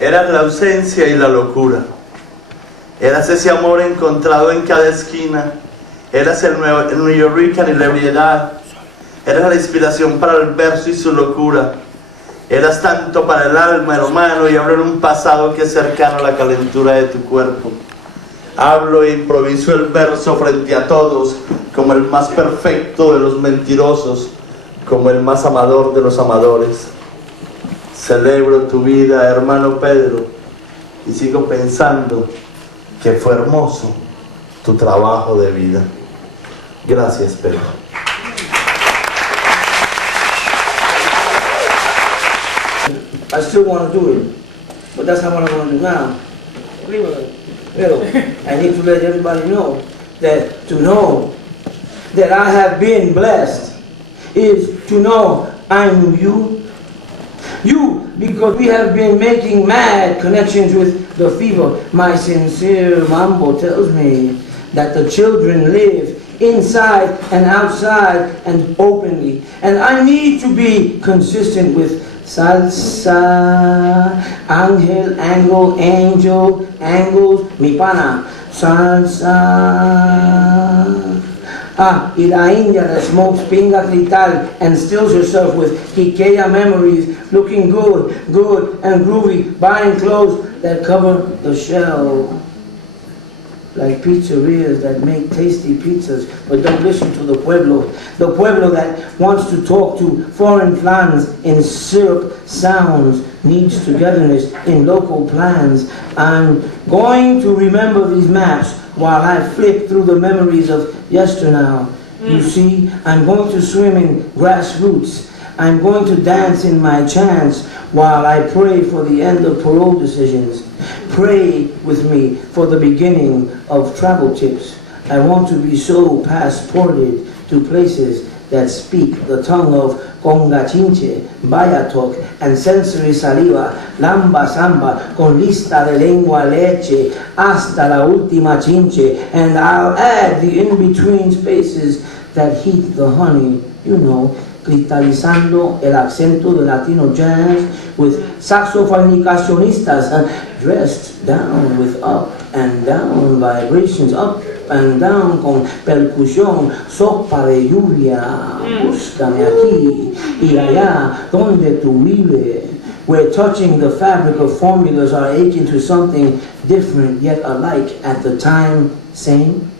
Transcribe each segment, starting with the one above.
Eras la ausencia y la locura. Eras ese amor encontrado en cada esquina. Eras el New Rican y la ebriedad. Eras la inspiración para el verso y su locura. Eras tanto para el alma, el humano, y hablo en un pasado que es cercano a la calentura de tu cuerpo. Hablo e improviso el verso frente a todos, como el más perfecto de los mentirosos, como el más amador de los amadores. Celebro tu vida, hermano Pedro, y sigo pensando que fue hermoso tu trabajo de vida. Gracias, Pedro. I still want to do it, but that's not what I want to do now. Pero, I need to let everybody know that I have been blessed is to know I knew you. You, because we have been making mad connections with the fever. My sincere mambo tells me that the children live inside and outside and openly. And I need to be consistent with salsa, ángel, angle, angel, angles, mi pana, salsa. Y la India that smokes pinga clital and stills herself with Kikeya memories, looking good and groovy, buying clothes that cover the shell. Like pizzerias that make tasty pizzas, but don't listen to the pueblo that wants to talk to foreign plans in syrup sounds, needs togetherness in local plans. I'm going to remember these maps while I flip through the memories of yesternow. You see, I'm going to swim in grassroots. I'm going to dance in my chance while I pray for the end of parole decisions. Pray with me for the beginning of travel tips. I want to be so passported to places that speak the tongue of conga chinche, bayatok, and sensory saliva, lamba samba, con lista de lengua leche, hasta la última chinche, and I'll add the in-between spaces that heat the honey, you know, cristalizando el acento de Latino jazz with saxofonicacionistas dressed down with up and down vibrations, up and down con percusión, sopa de lluvia, búscame aquí y allá donde tú vives. Where touching the fabric of formulas are akin to something different yet alike at the time same.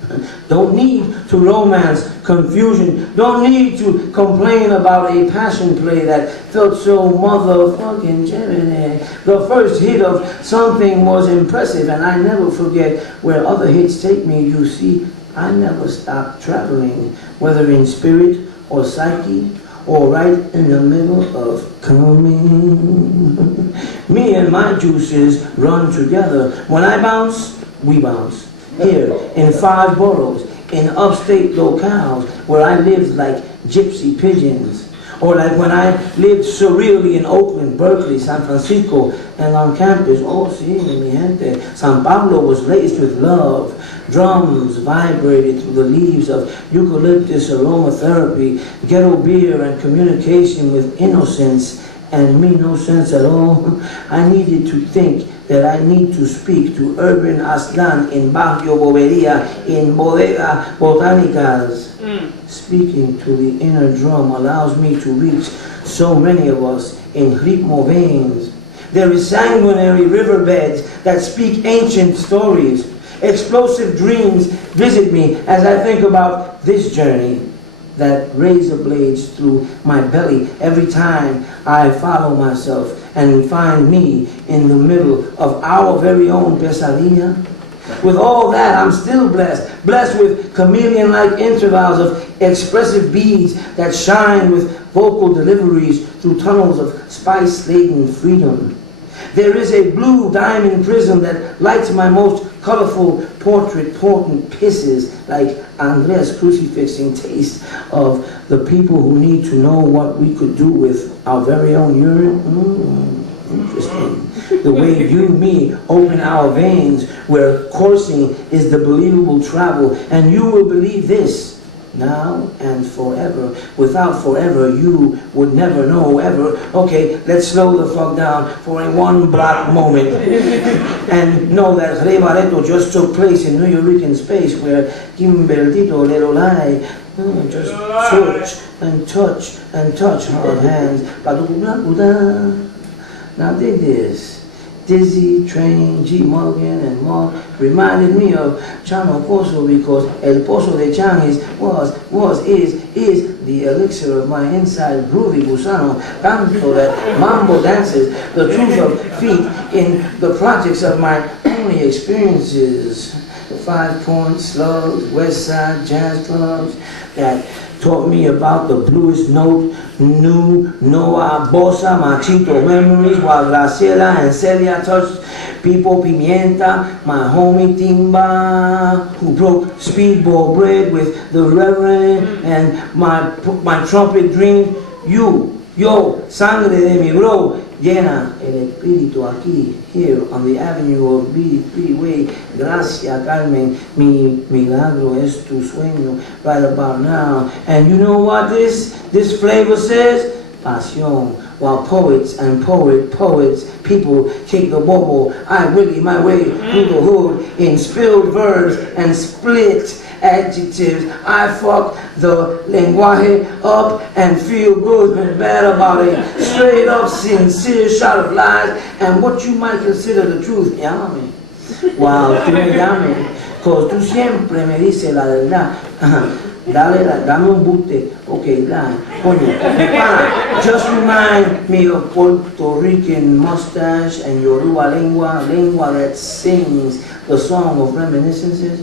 Don't need to romance confusion. Don't need to complain about a passion play that felt so motherfucking Gemini. The first hit of something was impressive, and I never forget where other hits take me. You see, I never stop traveling, whether in spirit or psyche, or right in the middle of coming. Me and my juices run together. When I bounce, we bounce. Here, in 5 boroughs, in upstate locales, where I lived like gypsy pigeons. Or like when I lived surreally in Oakland, Berkeley, San Francisco, and on campus, oh, sí, mi gente, San Pablo was laced with love. Drums vibrated through the leaves of eucalyptus aromatherapy, ghetto beer, and communication with innocence, and me no sense at all. I needed to think that I need to speak to urban Aslan in Barrio Boberia, in Bodega Botanicas. Speaking to the inner drum allows me to reach so many of us in ritmo veins. There is sanguinary riverbeds that speak ancient stories. Explosive dreams visit me as I think about this journey that razor blades through my belly every time I follow myself and find me in the middle of our very own pesadilla. With all that, I'm still blessed with chameleon-like intervals of expressive beads that shine with vocal deliveries through tunnels of spice-laden freedom. There is a blue diamond prism that lights my most colorful portrait potent pisses like Andres crucifixing taste of the people who need to know what we could do with our very own urine. Interesting. The way you, me, open our veins where coursing is the believable travel. And you will believe this. now and forever. Without forever, you would never know ever. Okay, let's slow the fuck down for a one block moment and know that Rebareto just took place in New Rican space where Kimbertito Lerolai just touch and touch hard hands. Now dig this. Dizzy, Train, G. Morgan, and more reminded me of Chano Pozo because El Pozo de Chan is the elixir of my inside groovy gusano, tanto that mambo dances, the truth of feet in the projects of my only experiences. 5 Point Slugs, West Side Jazz Clubs that taught me about the bluest note, Noah Bossa, Machito memories, while Graciela and Celia touched Pipo Pimienta, my homie Timba, who broke speedball bread with the Reverend, and my trumpet dream, yo, sangre de mi bro, llena el espíritu aquí, here on the avenue of Freeway. Gracias, Carmen, mi milagro es tu sueño, right about now. And you know what this flavor says? Pasión. While poets, people kick the bobo, I wiggle my way through the hood in spilled verbs and split adjectives. I fuck the lenguaje up and feel good and bad about it. Straight up sincere shot of lies and what you might consider the truth. Llámame. Wow, tú me llames. Cause tú siempre me dices la verdad. Dame un buste. Okay, coño. Just remind me of Puerto Rican mustache and Yoruba lengua that sings the song of reminiscences.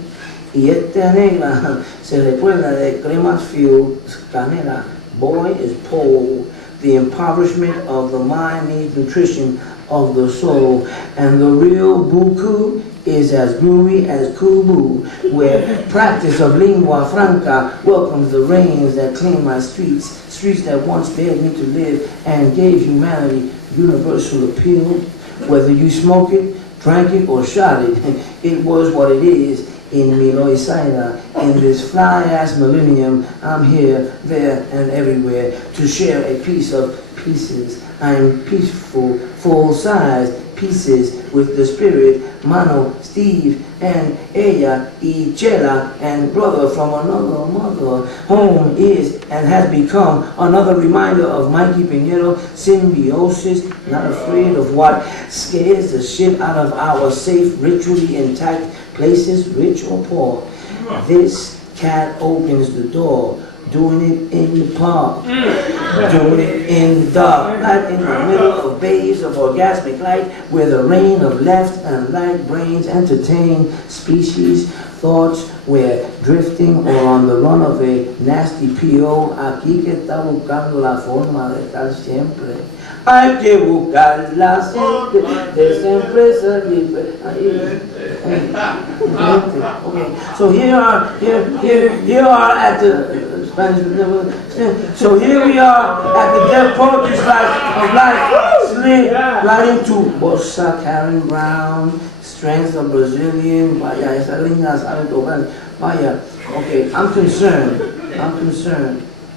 Y esta negra se recuerda de Cremas Field Canela. Boy is pole. The impoverishment of the mind needs nutrition of the soul. And the real buku is as groovy as Kubu, where practice of lingua franca welcomes the rains that clean my streets that once dared me to live and gave humanity universal appeal. Whether you smoke it, drank it, or shot it, it was what it is. In Miloisaida, in this fly-ass millennium, I'm here, there, and everywhere to share a piece of pieces. I'm peaceful, full-size pieces with the spirit, Mano, Steve, and ella, y Chela, and brother from another mother. Home is and has become another reminder of Mikey Pinheiro symbiosis, not afraid of what scares the shit out of our safe, ritually intact places, rich or poor. This cat opens the door, doing it in the park, doing it in the dark, right in the middle of bays of orgasmic light, where the rain of left and right brains entertain species, thoughts, where drifting or on the run of a nasty P.O. Aquí que está buscando la forma de estar siempre. Hay que buscarla siempre, de siempre salir. Okay, so here are at the Spanish. So here we are at the Deaf Poetry Slice of Life, slid right into Bossa, Karen Brown, Strength of Brazilian. Vaya, esa linda sabe tocar. Vaya, okay, I'm concerned,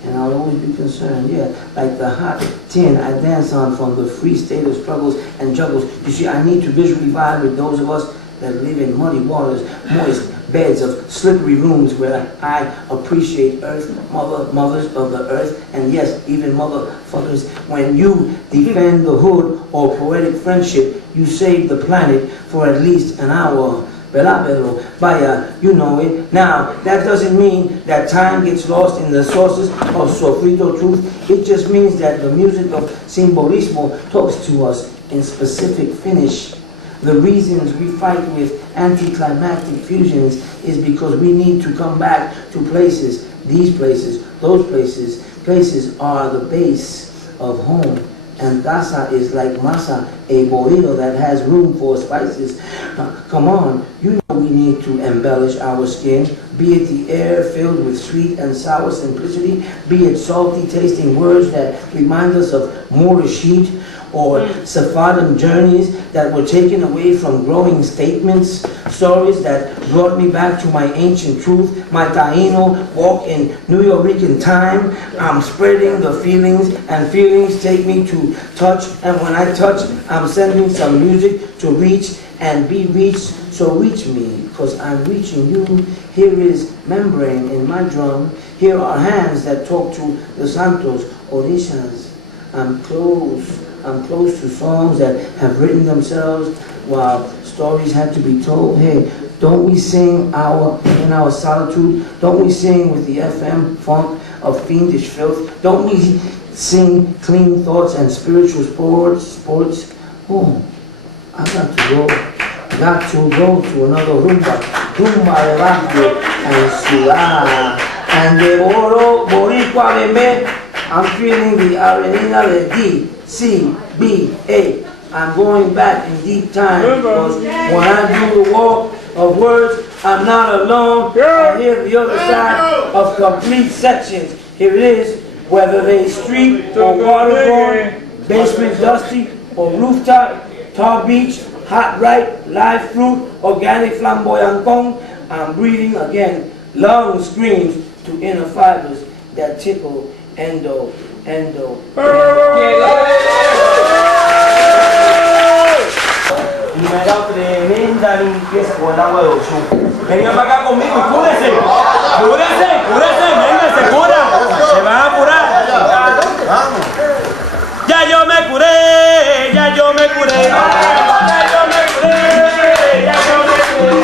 and I'll always be concerned, yeah, like the hot tin I dance on from the free state of struggles and juggles. You see, I need to visually vibe with those of us that live in muddy waters, moist beds of slippery rooms where I appreciate earth, mothers of the earth, and yes, even motherfuckers. When you defend the hood or poetic friendship, you save the planet for at least an hour. Pero, vaya, you know it. Now, that doesn't mean that time gets lost in the sources of sofrito truth. It just means that the music of simbolismo talks to us in specific finish. The reasons we fight with anticlimactic fusions is because we need to come back to places, these places, those places. Places are the base of home. And casa is like masa, a boilo that has room for spices. Come on, you know we need to embellish our skin, be it the air filled with sweet and sour simplicity, be it salty tasting words that remind us of Moorish heat, or Sephardim journeys that were taken away from growing statements, stories that brought me back to my ancient truth, my Taino walk in New Rican time. I'm spreading the feelings, and feelings take me to touch, and when I touch, I'm sending some music to reach and be reached. So reach me, cause I'm reaching you. Here is membrane in my drum. Here are hands that talk to the Santos Orishas. I'm close to songs that have written themselves while stories had to be told. Hey, don't we sing in our solitude? Don't we sing with the FM funk of fiendish filth? Don't we sing clean thoughts and spiritual sports? Oh, I got to go to another rumba de barrio and ciudad. And de oro, boricua, bembe, I'm feeling the arenina de D-C-B-A. I'm going back in deep time, because when I do the walk of words, I'm not alone. I hear the other side of complete sections. Here it is, whether they street or waterborne, basement dusty or rooftop, tar beach, hot right, live fruit, organic flamboyant cone, I'm breathing again, long screams to inner fibers that tickle endo. Primera tremenda limpieza con el agua de Oshun. Vengan para acá conmigo y cúrense, vengan, se curan, se van a curar. Ya yo me curé, ya yo me curé, ya yo me curé, ya yo me curé,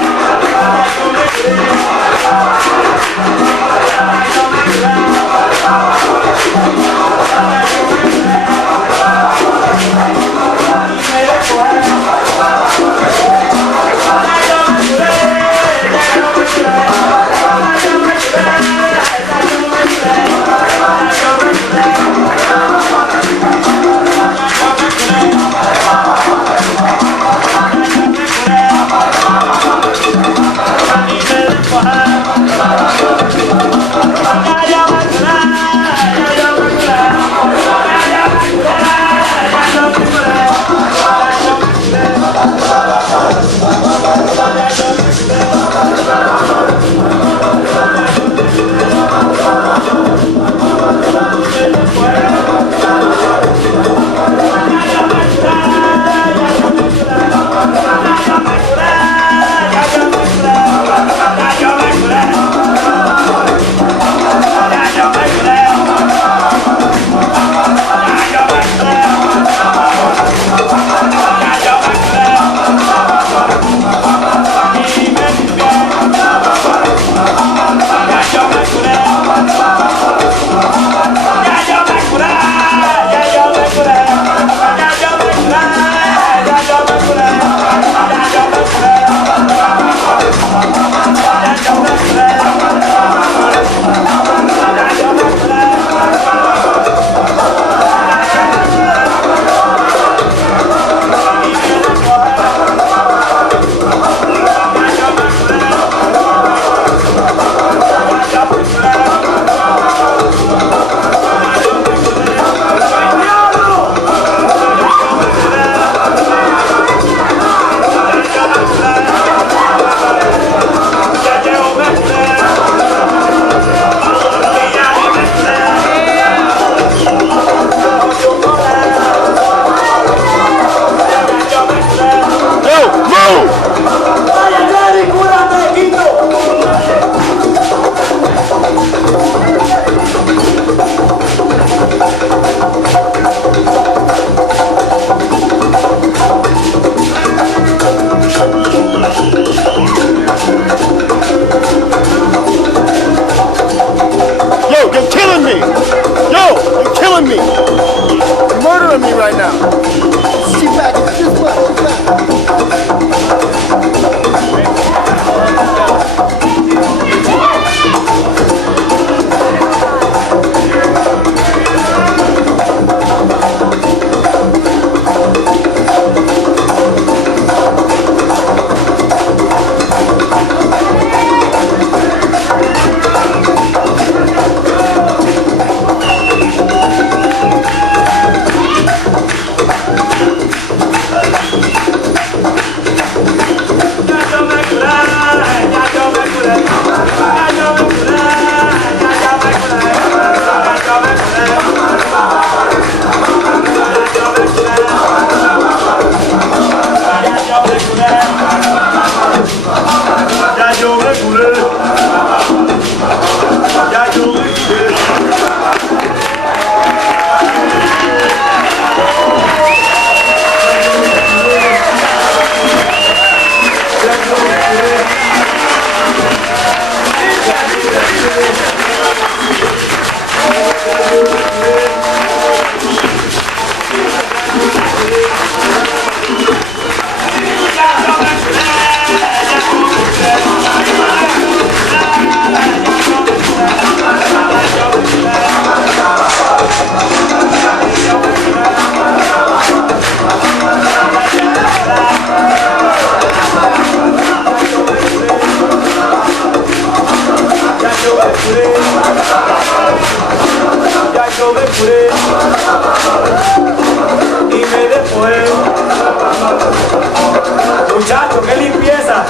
Muchachos, qué limpieza.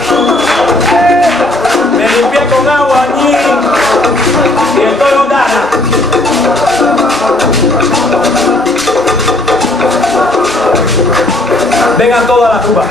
Me limpié con agua allí y estoy ondana. Vengan todas las uvas.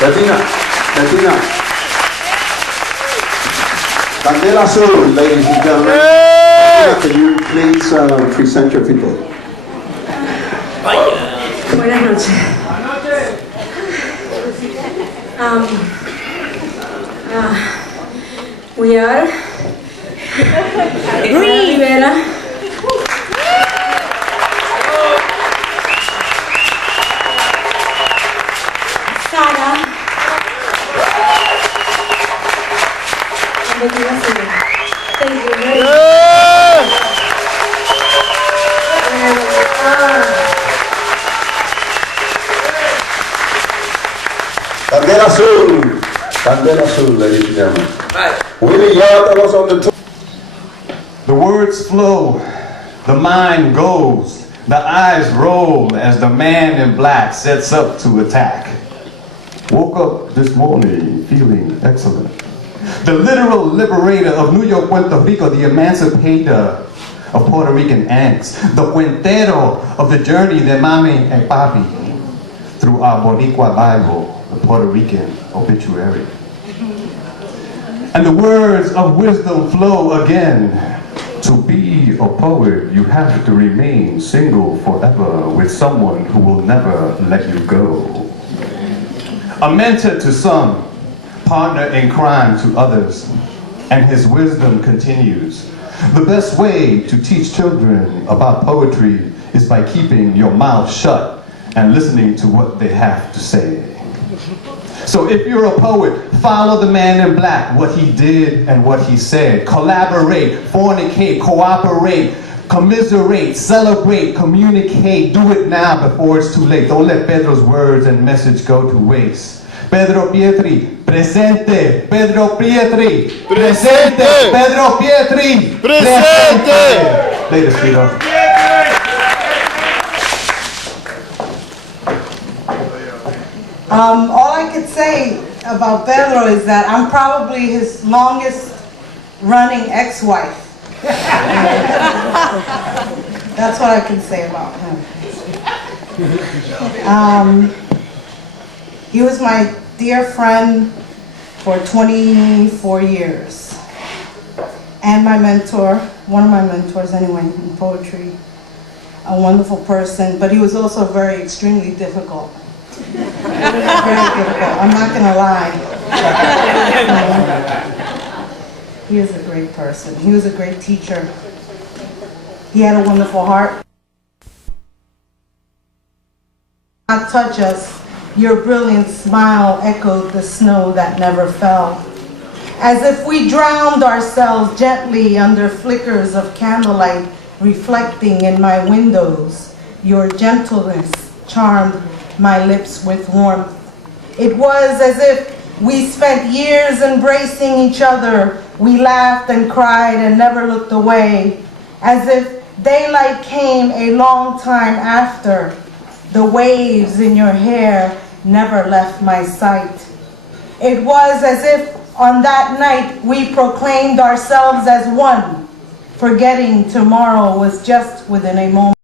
Latina. Candela Azul, ladies and gentlemen. Can you please present your people? Buenas noches. We are Rivera. Sara. Thank you very much. Candela Azul, ladies and gentlemen. Willie Yard was on the tour. The words flow, the mind goes, the eyes roll as the man in black sets up to attack. Woke up this morning feeling excellent. The literal liberator of New York, Puerto Rico, the emancipator of Puerto Rican angst, the cuentero of the journey de mami and papi through our Boricua Bible, the Puerto Rican obituary. And the words of wisdom flow again. To be a poet, you have to remain single forever with someone who will never let you go. A mentor to some, partner in crime to others, and his wisdom continues. The best way to teach children about poetry is by keeping your mouth shut and listening to what they have to say. So if you're a poet, follow the man in black, what he did and what he said. Collaborate, fornicate, cooperate, commiserate, celebrate, communicate. Do it now before it's too late. Don't let Pedro's words and message go to waste. Pedro Pietri, presente. Pedro Pietri, presente. Pedro Pietri, presente. Later, sweetheart. All I could say about Pedro is that I'm probably his longest running ex-wife. That's what I can say about him. He was my dear friend for 24 years. And my mentor, one of my mentors anyway, in poetry. A wonderful person, but he was also very extremely difficult. Very difficult, I'm not gonna lie. He is a great person. He was a great teacher. He had a wonderful heart. Not touch us. Your brilliant smile echoed the snow that never fell. As if we drowned ourselves gently under flickers of candlelight reflecting in my windows. Your gentleness charmed my lips with warmth. It was as if we spent years embracing each other. We laughed and cried and never looked away. As if daylight came a long time after. The waves in your hair never left my sight. It was as if on that night we proclaimed ourselves as one, forgetting tomorrow was just within a moment.